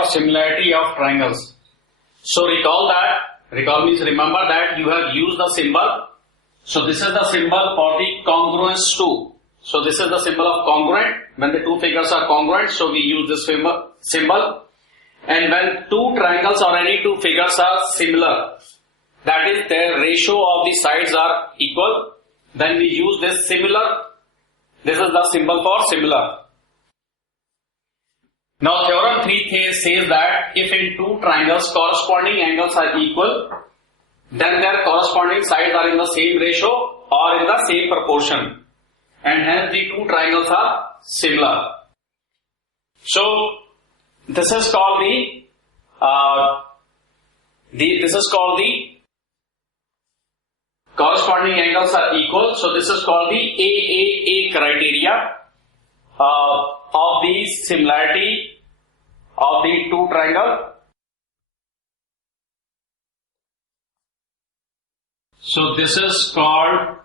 for similarity of triangles. So recall means remember that you have used the symbol. So this is the symbol for the congruence 2. So this is the symbol of congruent. When the two figures are congruent, so we use this symbol. And when two triangles or any two figures are similar, that is their ratio of the sides are equal, then we use this similar. This is the symbol for similar. Now theorem 3 says that if in two triangles corresponding angles are equal, then their corresponding sides are in the same ratio or in the same proportion, and hence the two triangles are similar. So this is called the corresponding angles are equal. So this is called the AAA criteria of the similarity of the two triangles. So this is called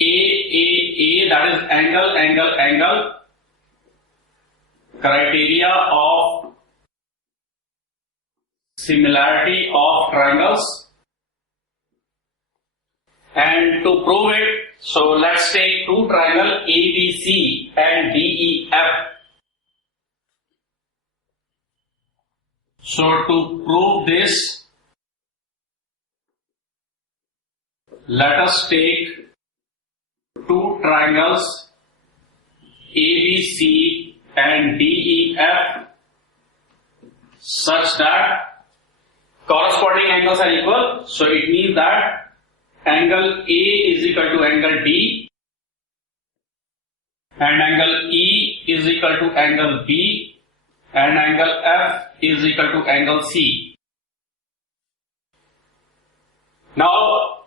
AAA, that is angle criteria of similarity of triangles. And to prove it, so let's take two triangles ABC and DEF. So to prove this, let us take two triangles ABC and DEF such that corresponding angles are equal. So it means that angle A is equal to angle D and angle E is equal to angle B and angle F is equal to angle C. Now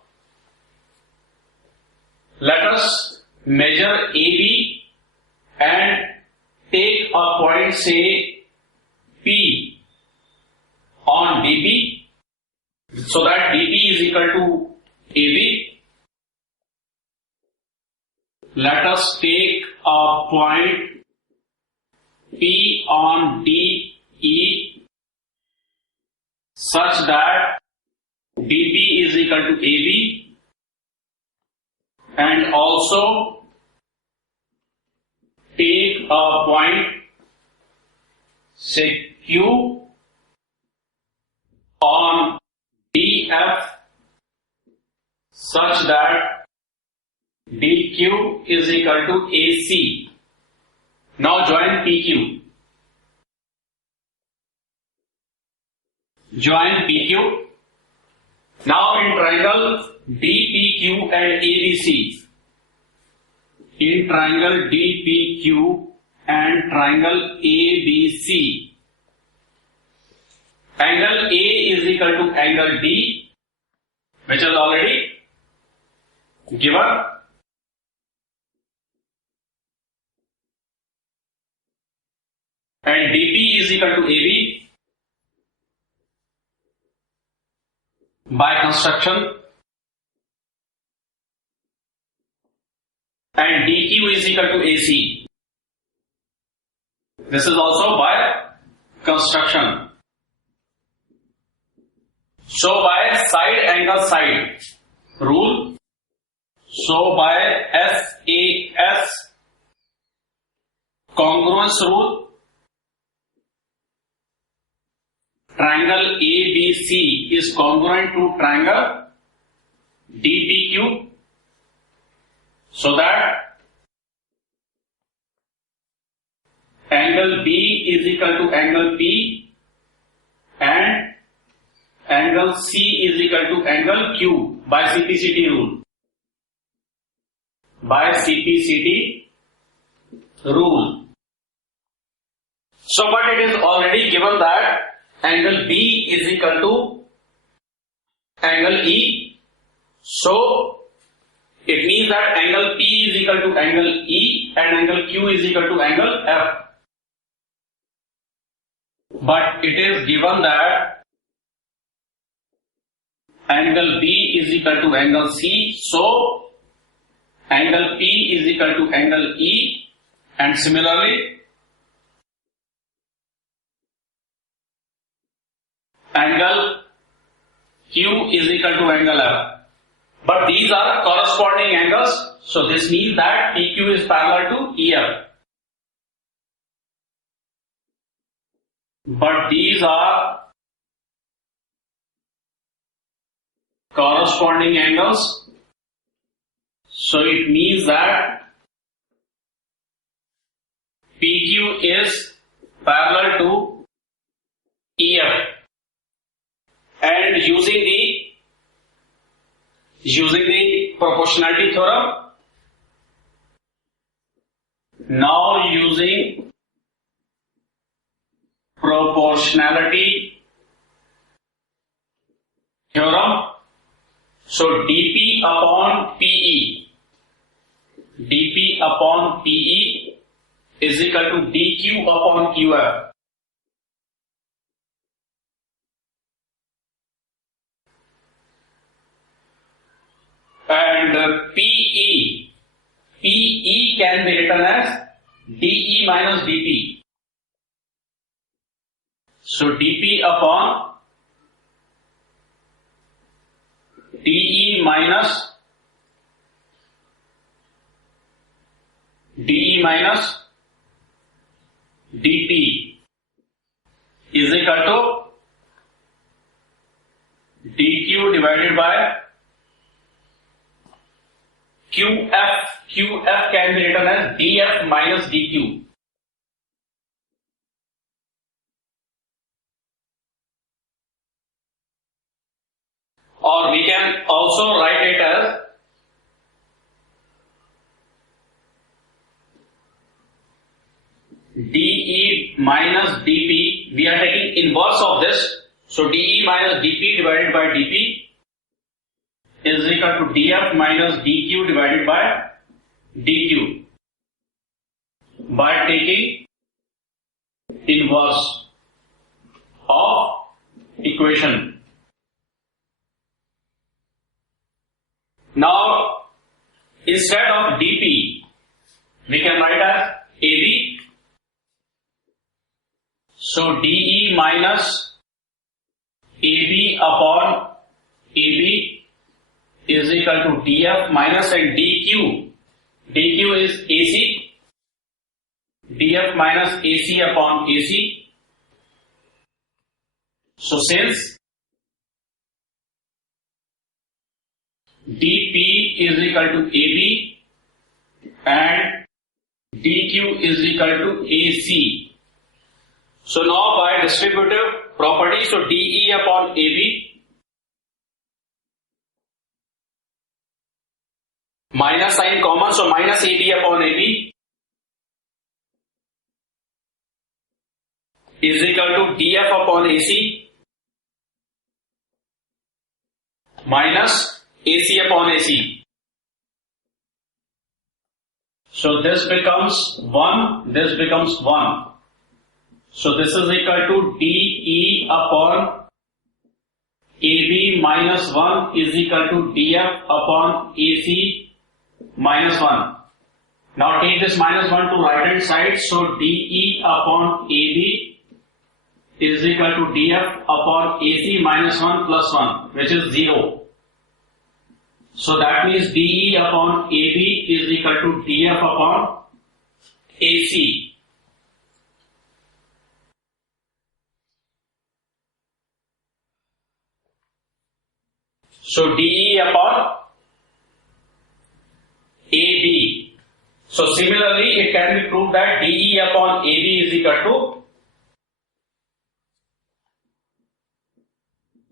let us measure AB and take a point, say P, on DB, so that DB is equal to AB. Let us take a point P on DE such that DB is equal to AB, and also take a point, say Q, on DF such that DQ is equal to AC. Now join PQ. Join PQ. Now in triangle DPQ and ABC, in triangle DPQ and triangle ABC, angle A is equal to angle D, which is already given, and DP is equal to AB by construction, and DQ is equal to AC. This is also by construction. So by side angle side rule, so by SAS congruence rule, triangle ABC is congruent to triangle DPQ, so that angle B is equal to angle P and angle C is equal to angle Q by CPCT rule. By CPCT rule. So but it is already given that angle B is equal to angle E. So it means that angle P is equal to angle E and angle Q is equal to angle F. But it is given that angle B is equal to angle C, so angle P is equal to angle E, and similarly angle Q is equal to angle F. But these are corresponding angles, so this means that PQ is parallel to EF. But these are corresponding angles, so it means that PQ is parallel to EF. And using the proportionality theorem, now using proportionality theorem, so dP upon PE is equal to dQ upon QF. And PE can be written as dE minus dP. So dP upon dE minus dP is equal to dQ divided by QF. QF can be written as dF minus dQ. Or we can also write it as dE minus dP. We are taking inverse of this. So dE minus dP divided by dP is equal to dF minus dQ divided by dQ by taking inverse of equation. Now instead of dP we can write as AB. So dE minus AB upon AB is equal to dF minus and dQ. dQ is AC. dF minus AC upon AC. So since dP is equal to AB and dQ is equal to AC. So now by distributive property, so dE upon AB minus sign common, so minus AB upon AB is equal to dF upon AC minus AC upon AC. So this becomes 1, this becomes 1. So this is equal to dE upon AB minus 1 is equal to dF upon AC minus 1. Now take this minus 1 to right hand side. So dE upon AB is equal to dF upon AC minus 1 plus 1, which is 0. So that means dE upon AB is equal to dF upon AC. So dE upon AB. So similarly, it can be proved that dE upon AB is equal to.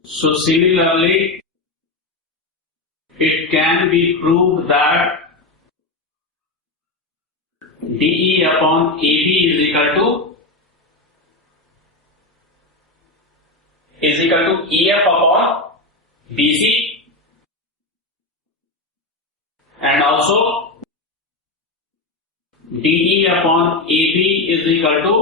So similarly, it can be proved that dE upon AB is equal to EF upon BC, and also dE upon AB is equal to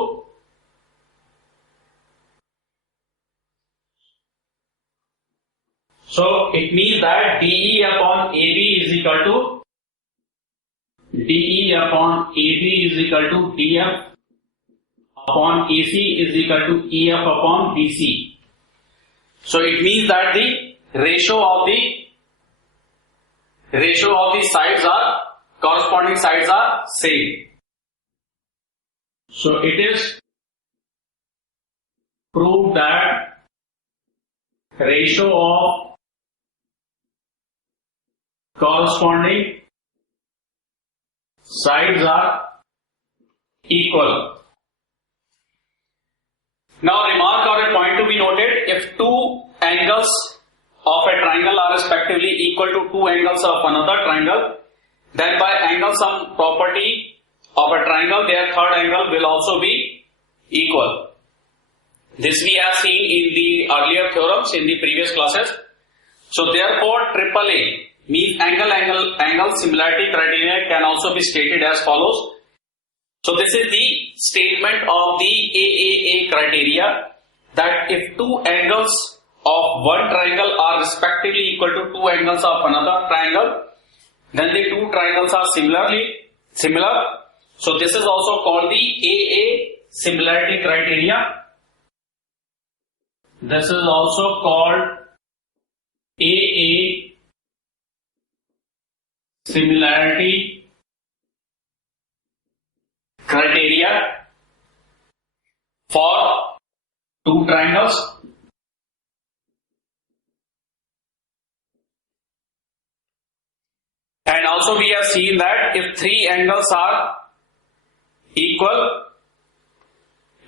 so it means that dE upon AB is equal to DF upon AC is equal to EF upon BC. So it means that the ratio of the sides are corresponding sides are same. So it is proved that ratio of corresponding sides are equal. Now remark or a point to be noted: if two angles of a triangle are respectively equal to two angles of another triangle, then by angle sum property of a triangle, their third angle will also be equal. This we have seen in the earlier theorems in the previous classes. So therefore, AAA means angle similarity criteria can also be stated as follows. So this is the statement of the AAA criteria, that if two angles of one triangle are respectively equal to two angles of another triangle, then the two triangles are similar. So this is also called the AA similarity criteria. This is also called AA similarity criteria for two triangles. And also we have seen that if three angles are equal,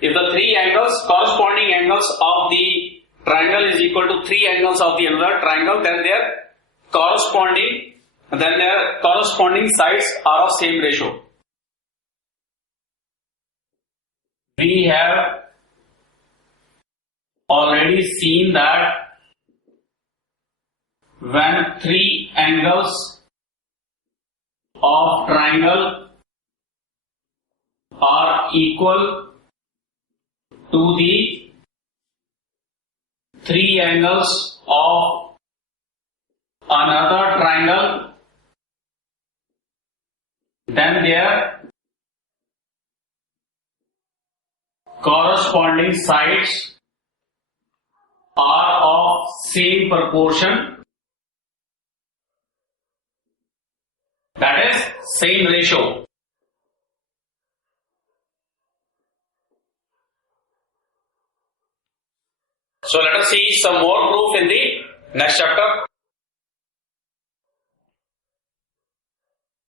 if the three angles, corresponding angles of the triangle is equal to three angles of the another triangle, then their corresponding sides are of same ratio. We have already seen that when three angles of triangle are equal to the three angles of another triangle, then their corresponding sides are of same proportion, that is same ratio. So let us see some more proof in the next chapter.